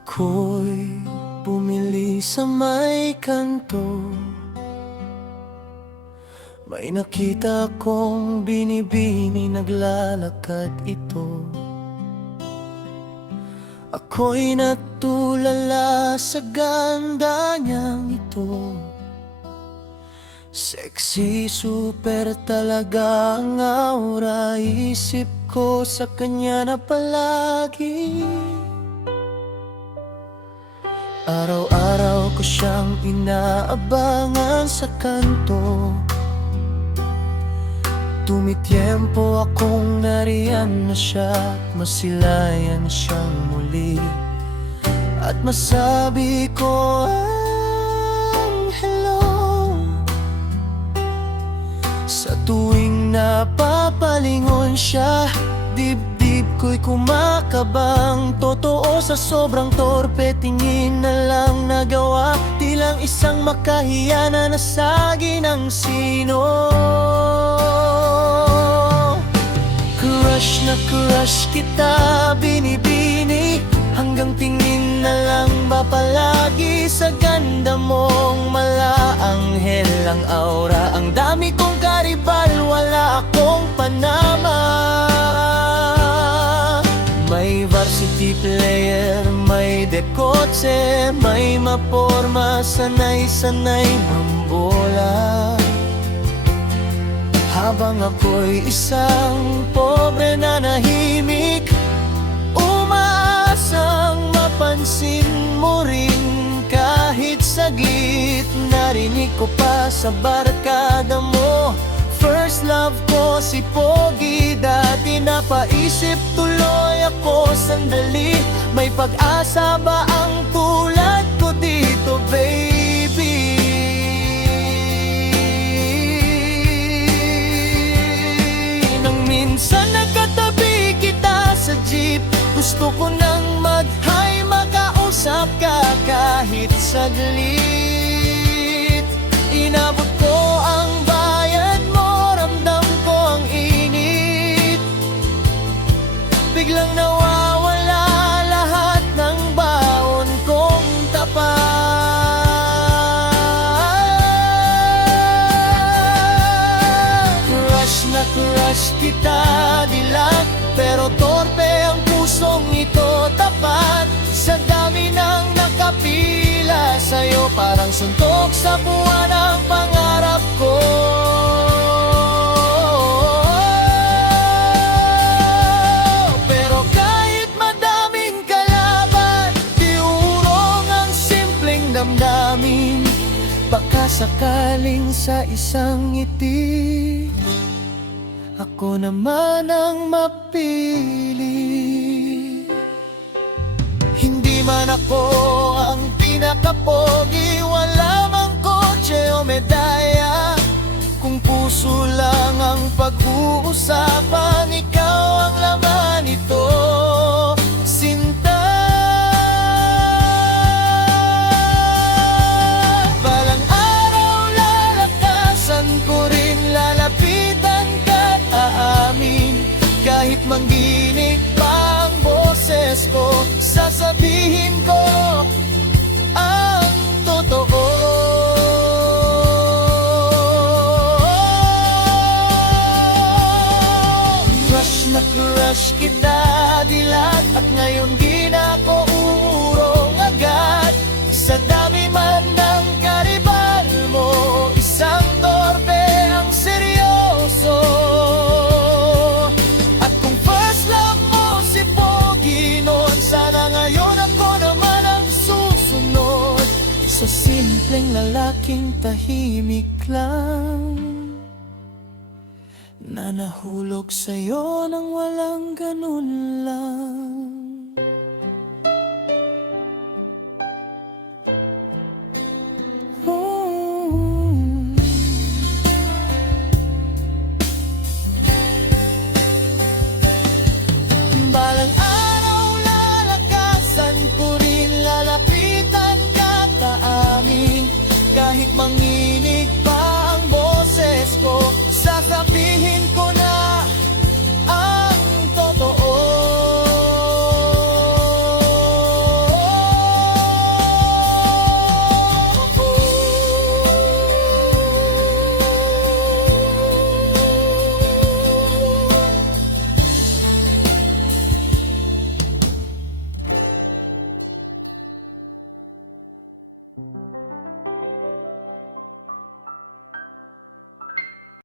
Ako'y bumili sa may kanto. May nakita kong binibini, naglalakad ito. Ako'y natulala sa ganda niyang ito. Sexy, super talaga ang aura. Isip ko sa kanya na palagi. Araw-araw ko siyang inaabangan sa kanto. Tumitiempo akong nariyan na siya, masilayan siyang muli. At masabi ko ang hello. Sa tuwing napapalingon siya, dibdib ko'y kumakabang. Totoo sa sobrang torpe, tingin na lang nagawa. Di lang isang makahiya na nasagi ng sino. Crush na crush kita, binibini. Hanggang tingin na lang ba palagi sa ganda mong malaanghel ang aura. Ang dami kong karibal, wala akong panama. May varsity player, may dekotse, may maporma, sanay-sanay mambola. Habang ako'y isang pobre na nahimik, umaasang mapansin mo rin. Kahit saglit, narinig ko pa sa barkada mo. First love ko si Pogi, dati napaisip tuloy ako sandali. May pag-asa ba ang tulad ko dito, baby? Nang minsan nagkatabi kita sa jeep, gusto ko nang mag-hi, makausap ka kahit saglit. Inabot ko ang bayad mo, ramdam ko ang init. Biglang nawawala lahat ng baon kong tapat. Crush na crush kita, dilag, pero torpe ang pusong ito, tapat. Sa dami ng nakapila sa'yo, parang suntok sa buwan ang pangarap ko. Pero kahit madaming kalaban, di urong ang simpleng damdamin. Baka sakaling sa isang ngiti, ako naman ang mapili. Hindi man ako ang pinakapogi, wala mang kotse o medalya. Kung puso lang ang pag-uusapan, ikaw ang laman nito, sinta. Balang araw lalakasan ko rin, lalapitan ka't aamin. Kahit mangginig pa ang boses ko, sasabihin ko ang totoo. Crush na crush kita, dilat, at ngayon di na ako uurong agad. Sa dami man ng karibal mo, isang torpe ang seryoso. At kung first love mo si Pogi noon, sana ngayon ako naman ang susunod. Sa simpleng lalaking tahimik lang, na nahulog sa'yo nang walang ganun lang. Balang araw lalakasan ko rin, lalapitan ka, taamin. Kahit